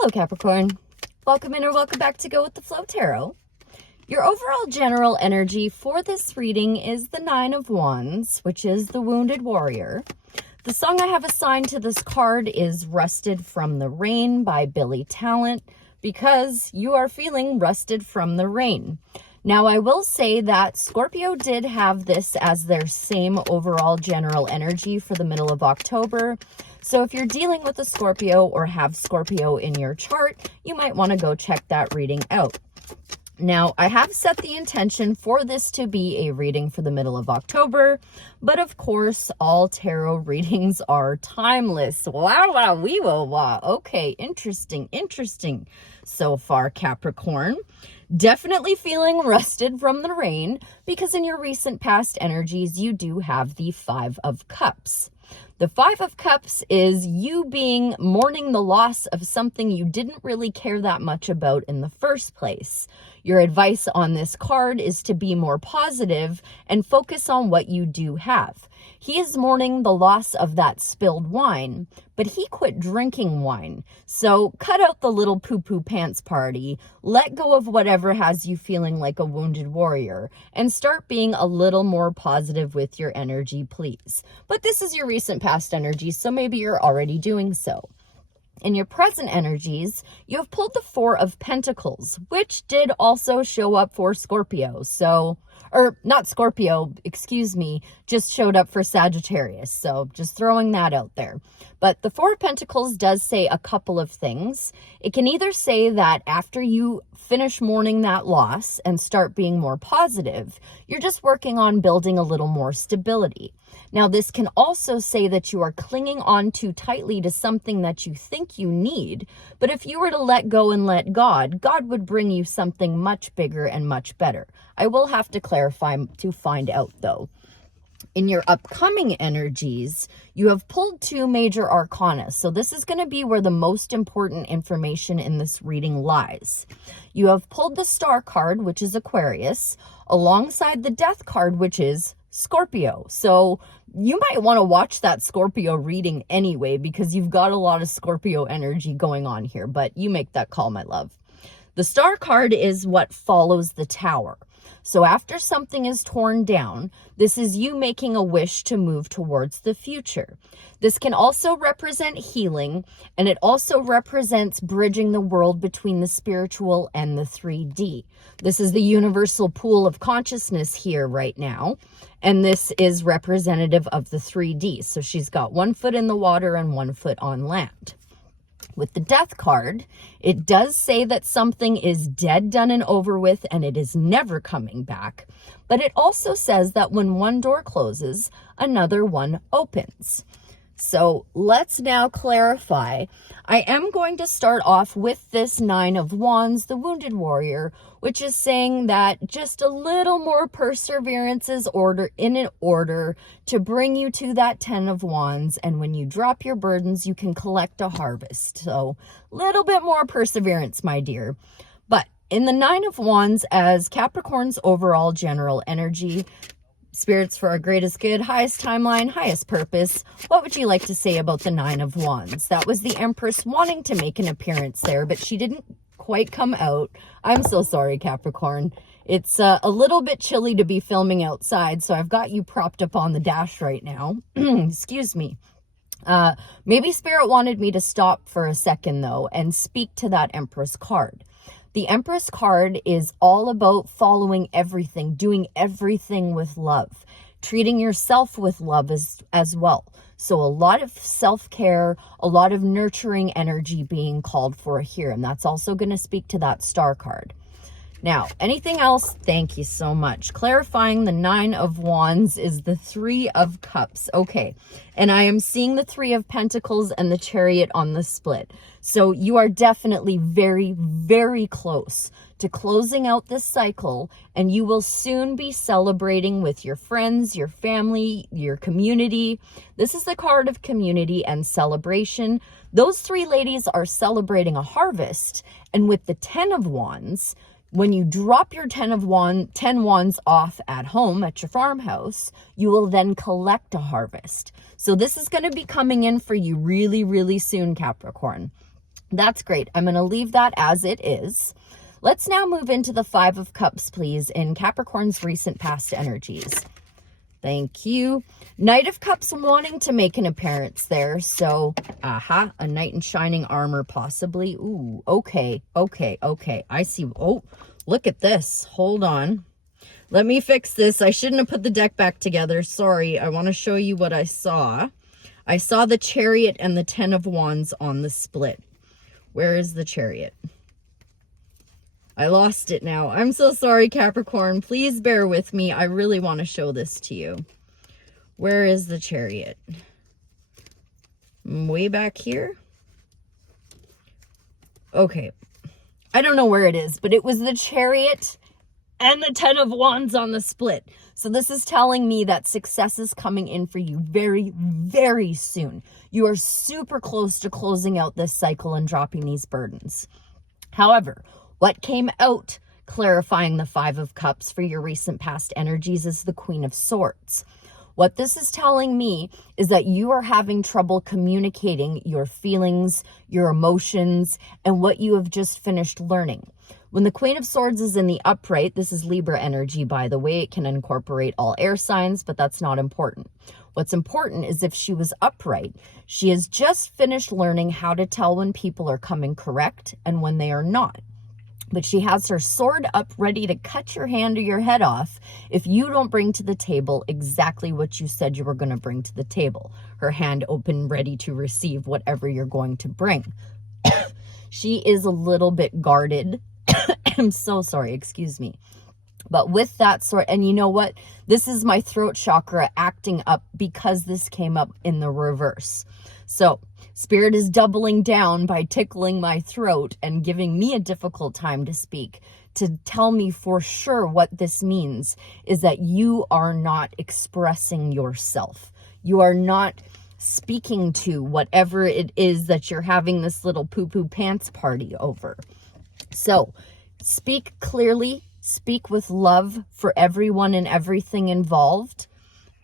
Hello Capricorn, welcome in or welcome back to Go With The Flow Tarot. Your overall general energy for this reading is the Nine of Wands, which is the Wounded Warrior. The song I have assigned to this card is Rusted from the Rain by Billy Talent, because you are feeling rusted from the rain. Now, I will say that Scorpio did have this as their same overall general energy for the middle of October. So if you're dealing with a Scorpio or have Scorpio in your chart, you might want to go check that reading out. Now, I have set the intention for this to be a reading for the middle of October, but of course, all tarot readings are timeless. Wow. Okay, interesting so far, Capricorn. Definitely feeling rusted from the rain, because in your recent past energies, you do have the Five of Cups. The Five of Cups is you mourning the loss of something you didn't really care that much about in the first place. Your advice on this card is to be more positive and focus on what you do have. He is mourning the loss of that spilled wine, but he quit drinking wine. So cut out the little poo-poo pants party, let go of whatever has you feeling like a wounded warrior, and start being a little more positive with your energy, please. But this is your recent past energy, so maybe you're already doing so. In your present energies, you have pulled the Four of Pentacles, which did also show up for Scorpio. Not Scorpio, excuse me, just showed up for Sagittarius. So just throwing that out there. But the Four of Pentacles does say a couple of things. It can either say that after you finish mourning that loss and start being more positive, you're just working on building a little more stability. Now, this can also say that you are clinging on too tightly to something that you think you need. But if you were to let go and let God would bring you something much bigger and much better. I will have to clarify to find out, though. In your upcoming energies, you have pulled two major arcana. So this is going to be where the most important information in this reading lies. You have pulled the Star card, which is Aquarius, alongside the Death card, which is Scorpio. So you might want to watch that Scorpio reading anyway, because you've got a lot of Scorpio energy going on here, but you make that call, my love. The Star card is what follows the Tower. So after something is torn down, this is you making a wish to move towards the future. This can also represent healing, and it also represents bridging the world between the spiritual and the 3D. This is the universal pool of consciousness here right now, and this is representative of the 3D. So she's got 1 foot in the water and 1 foot on land. With the Death card, it does say that something is dead, done, and over with, and it is never coming back. But it also says that when one door closes, another one opens. So let's now clarify. I am going to start off with this Nine of Wands, the Wounded Warrior, which is saying that just a little more perseverance is in order to bring you to that 10 of Wands. And when you drop your burdens, you can collect a harvest. So a little bit more perseverance, my dear. But in the Nine of Wands, as Capricorn's overall general energy, spirits for our greatest good, highest timeline, highest purpose, what would you like to say about the Nine of Wands? That was the Empress wanting to make an appearance there, but she didn't quite come out. I'm so sorry, Capricorn. It's a little bit chilly to be filming outside, so I've got you propped up on the dash right now. Excuse me. Maybe Spirit wanted me to stop for a second, though, and speak to that Empress card. The Empress card is all about following everything, doing everything with love, treating yourself with love as well. So a lot of self-care, a lot of nurturing energy being called for here. And that's also going to speak to that Star card. Now, anything else? Thank you so much. Clarifying the Nine of Wands is the Three of Cups. Okay. And I am seeing the Three of Pentacles and the Chariot on the split. So you are definitely very, very close to closing out this cycle, and you will soon be celebrating with your friends, your family, your community. This is the card of community and celebration. Those three ladies are celebrating a harvest, and with the 10 of Wands, when you drop your 10 wands off at home at your farmhouse, you will then collect a harvest. So this is going to be coming in for you really, really soon, Capricorn. That's great. I'm going to leave that as it is. Let's now move into the Five of Cups, please, in Capricorn's recent past energies. Thank you. Knight of Cups wanting to make an appearance there. So, a knight in shining armor possibly. Ooh, okay. I see. Oh, look at this. Hold on. Let me fix this. I shouldn't have put the deck back together. Sorry. I want to show you what I saw. I saw the Chariot and the Ten of Wands on the split. Where is the Chariot? I lost it now. I'm so sorry, Capricorn. Please bear with me. I really want to show this to you. Where is the Chariot? Way back here? Okay. I don't know where it is, but it was the Chariot and the Ten of Wands on the split. So this is telling me that success is coming in for you very, very soon. You are super close to closing out this cycle and dropping these burdens. However, what came out clarifying the Five of Cups for your recent past energies is the Queen of Swords. What this is telling me is that you are having trouble communicating your feelings, your emotions, and what you have just finished learning. When the Queen of Swords is in the upright, this is Libra energy, by the way. It can incorporate all air signs, but that's not important. What's important is if she was upright, she has just finished learning how to tell when people are coming correct and when they are not. But she has her sword up ready to cut your hand or your head off if you don't bring to the table exactly what you said you were going to bring to the table. Her hand open, ready to receive whatever you're going to bring. She is a little bit guarded. I'm so sorry, excuse me. But with that sort, and you know what? This is my throat chakra acting up because this came up in the reverse. So Spirit is doubling down by tickling my throat and giving me a difficult time to speak, to tell me for sure what this means is that you are not expressing yourself. You are not speaking to whatever it is that you're having this little poo-poo pants party over. So speak clearly, speak with love for everyone and everything involved,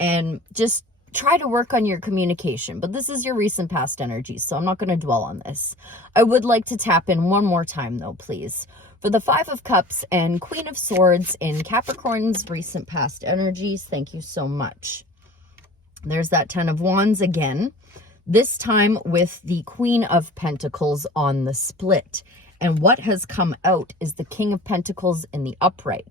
and just try to work on your communication. But this is your recent past energy, so I'm not going to dwell on this. I would like to tap in one more time, though, please, for the Five of Cups and Queen of Swords in Capricorn's recent past energies. Thank you so much. There's that Ten of Wands again, this time with the Queen of Pentacles on the split. And what has come out is the King of Pentacles in the upright.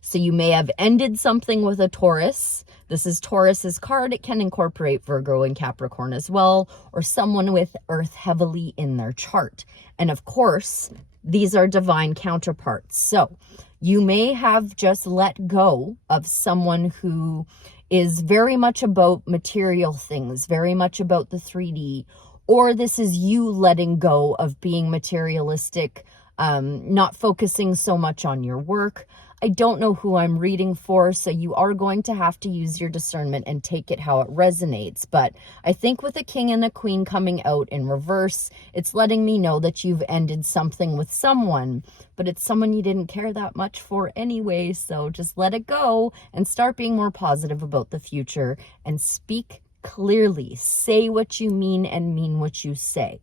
So you may have ended something with a Taurus. This is Taurus's card. It can incorporate Virgo and Capricorn as well, or someone with Earth heavily in their chart. And of course, these are divine counterparts. So you may have just let go of someone who is very much about material things, very much about the 3D, or this is you letting go of being materialistic, not focusing so much on your work. I don't know who I'm reading for, so you are going to have to use your discernment and take it how it resonates. But I think with a king and a queen coming out in reverse, it's letting me know that you've ended something with someone, but it's someone you didn't care that much for anyway. So just let it go and start being more positive about the future and speak clearly. Say what you mean and mean what you say.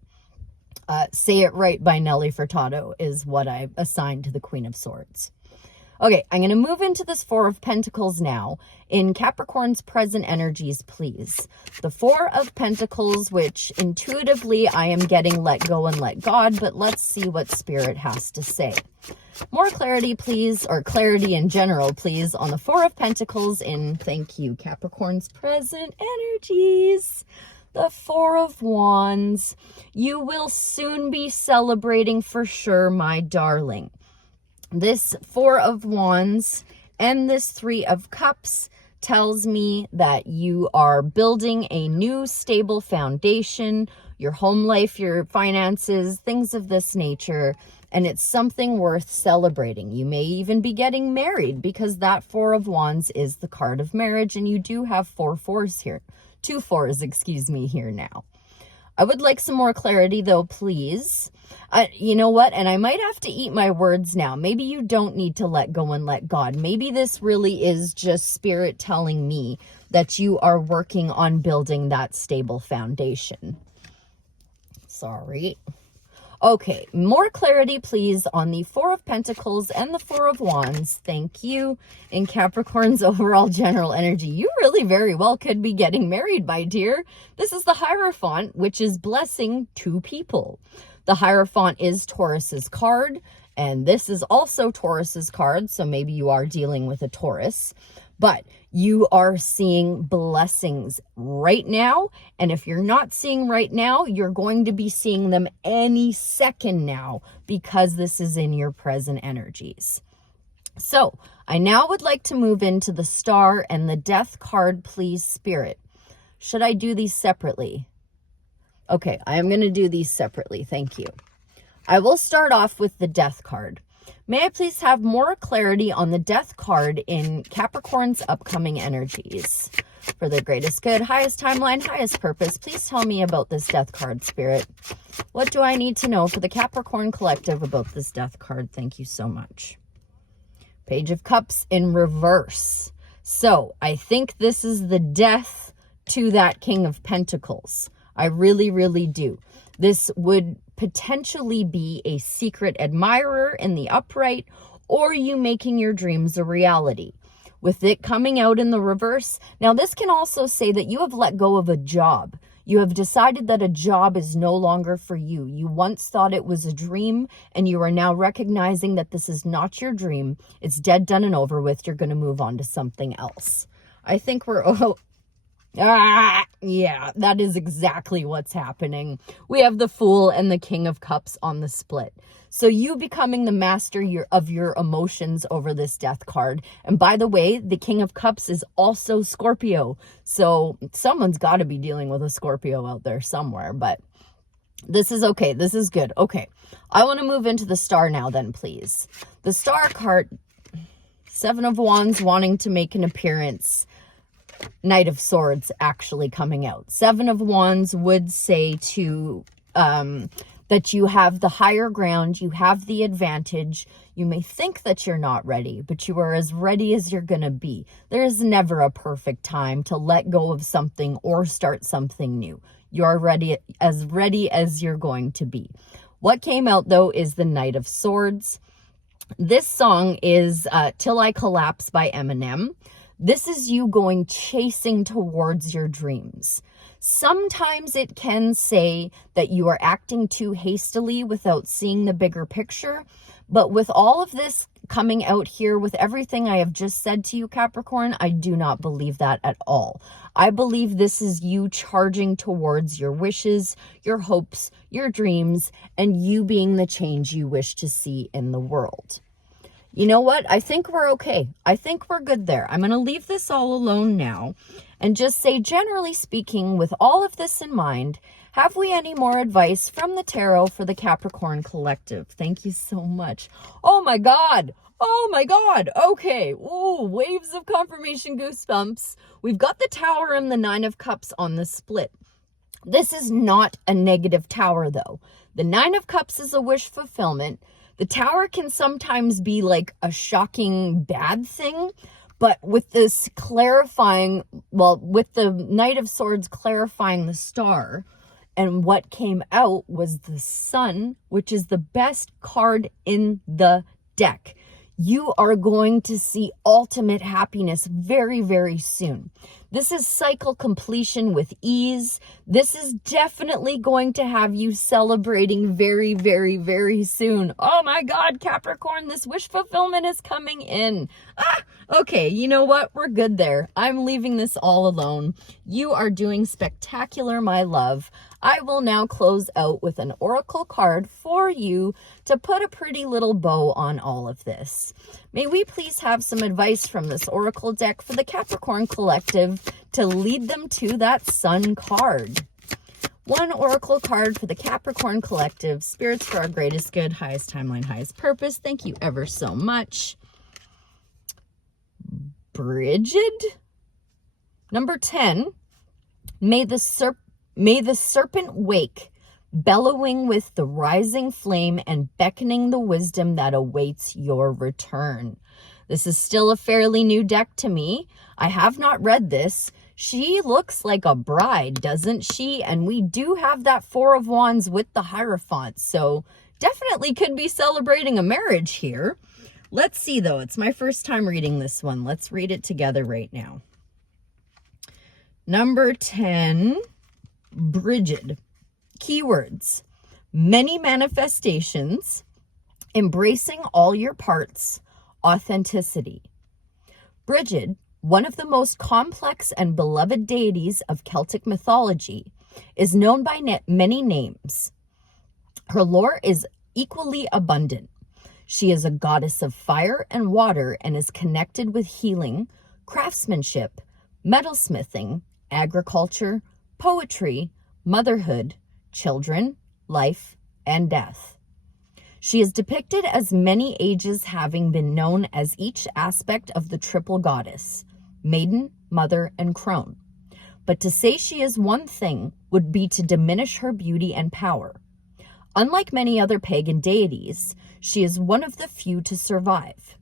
Say It Right by Nelly Furtado is what I've assigned to the Queen of Swords. Okay, I'm going to move into this Four of Pentacles now in Capricorn's present energies, please. The Four of Pentacles, which intuitively I am getting let go and let God, but let's see what Spirit has to say. More clarity, please, or clarity in general, please, on the Four of Pentacles in, thank you, Capricorn's present energies. The Four of Wands. You will soon be celebrating for sure, my darling. This Four of Wands and this Three of Cups tells me that you are building a new stable foundation, your home life, your finances, things of this nature, and it's something worth celebrating. You may even be getting married because that Four of Wands is the card of marriage, and you do have 4 fours here. 2 fours, excuse me, here now. I would like some more clarity, though, please. You know what? And I might have to eat my words now. Maybe you don't need to let go and let God. Maybe this really is just Spirit telling me that you are working on building that stable foundation. Sorry. Okay, more clarity, please, on the Four of Pentacles and the Four of Wands. Thank you. In Capricorn's overall general energy, you really very well could be getting married, my dear. This is the Hierophant, which is blessing two people. The Hierophant is Taurus's card, and this is also Taurus's card, so maybe you are dealing with a Taurus. But you are seeing blessings right now. And if you're not seeing right now, you're going to be seeing them any second now because this is in your present energies. So I now would like to move into the Star and the Death card, please, Spirit. Should I do these separately? Okay, I am going to do these separately. Thank you. I will start off with the Death card. May I please have more clarity on the Death card in Capricorn's upcoming energies? For the greatest good, highest timeline, highest purpose, please tell me about this Death card, Spirit. What do I need to know for the Capricorn collective about this Death card? Thank you so much. Page of Cups in reverse. So I think this is the death to that King of Pentacles. I really, really do. This would potentially be a secret admirer in the upright, or you making your dreams a reality. With it coming out in the reverse, now this can also say that you have let go of a job. You have decided that a job is no longer for you. You once thought it was a dream, and you are now recognizing that this is not your dream. It's dead, done, and over with. You're going to move on to something else. I think we're... yeah, that is exactly what's happening. We have the Fool and the King of Cups on the split. So you becoming the master of your emotions over this Death card. And by the way, the King of Cups is also Scorpio. So someone's got to be dealing with a Scorpio out there somewhere. But this is okay. This is good. Okay. I want to move into the Star now then, please. The Star card, Seven of Wands wanting to make an appearance. Knight of Swords actually coming out. Seven of Wands would say to that you have the higher ground, you have the advantage. You may think that you're not ready, but you are as ready as you're going to be. There is never a perfect time to let go of something or start something new. You're ready as you're going to be. What came out though is the Knight of Swords. This song is Till I Collapse by Eminem. This is you going chasing towards your dreams. Sometimes it can say that you are acting too hastily without seeing the bigger picture. But with all of this coming out here, with everything I have just said to you, Capricorn, I do not believe that at all. I believe this is you charging towards your wishes, your hopes, your dreams, and you being the change you wish to see in the world. You know what? I think we're okay. I think we're good there. I'm going to leave this all alone now and just say, generally speaking, with all of this in mind, have we any more advice from the tarot for the Capricorn collective? Thank you so much. Oh my God. Oh my God. Okay. Ooh, waves of confirmation goosebumps. We've got the Tower and the Nine of Cups on the split. This is not a negative tower though. The Nine of Cups is a wish fulfillment. The Tower can sometimes be like a shocking bad thing, but with this clarifying, well, with the Knight of Swords clarifying the Star, and what came out was the Sun, which is the best card in the deck. You are going to see ultimate happiness very, very soon. This is cycle completion with ease. This is definitely going to have you celebrating very, very, very soon. Oh my God, Capricorn, this wish fulfillment is coming in. Okay, you know what? We're good there. I'm leaving this all alone. You are doing spectacular, my love. I will now close out with an oracle card for you to put a pretty little bow on all of this. May we please have some advice from this oracle deck for the Capricorn collective to lead them to that Sun card. One oracle card for the Capricorn collective. Spirits for our greatest good, highest timeline, highest purpose. Thank you ever so much. Brigid. Number 10. May the serpent wake, bellowing with the rising flame and beckoning the wisdom that awaits your return. This is still a fairly new deck to me. I have not read this. She looks like a bride, doesn't she? And we do have that Four of Wands with the Hierophant, so definitely could be celebrating a marriage here. Let's see, though. It's my first time reading this one. Let's read it together right now. Number 10, Bridget. Keywords: many manifestations, embracing all your parts, authenticity. Bridget, one of the most complex and beloved deities of Celtic mythology, is known by many names. Her lore is equally abundant. She is a goddess of fire and water and is connected with healing, craftsmanship, metalsmithing, agriculture, poetry, motherhood, children, life, and death. She is depicted as many ages, having been known as each aspect of the triple goddess, maiden, mother, and crone. But to say she is one thing would be to diminish her beauty and power. Unlike many other pagan deities, she is one of the few to survive.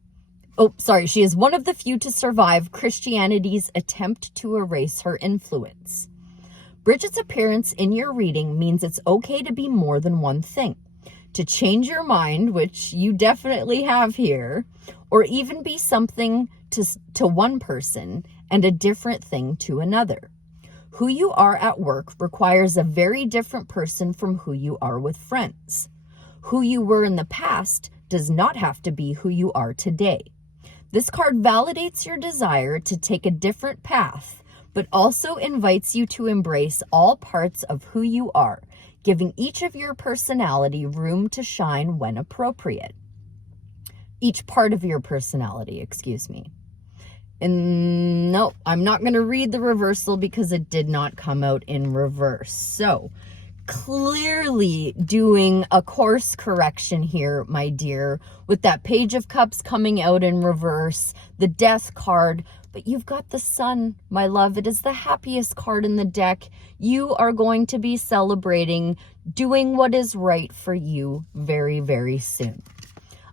She is one of the few to survive Christianity's attempt to erase her influence. Bridget's appearance in your reading means it's okay to be more than one thing, to change your mind, which you definitely have here, or even be something to one person and a different thing to another. Who you are at work requires a very different person from who you are with friends. Who you were in the past does not have to be who you are today. This card validates your desire to take a different path, but also invites you to embrace all parts of who you are, giving each of your personality room to shine when appropriate. Each part of your personality, excuse me. And no, I'm not going to read the reversal because it did not come out in reverse. So, clearly doing a course correction here, my dear, with that Page of Cups coming out in reverse, the Death card, but you've got the Sun, my love. It is the happiest card in the deck. You are going to be celebrating doing what is right for you very, very soon.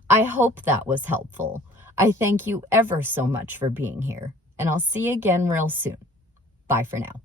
I hope that was helpful. I thank you ever so much for being here, and I'll see you again real soon. Bye for now.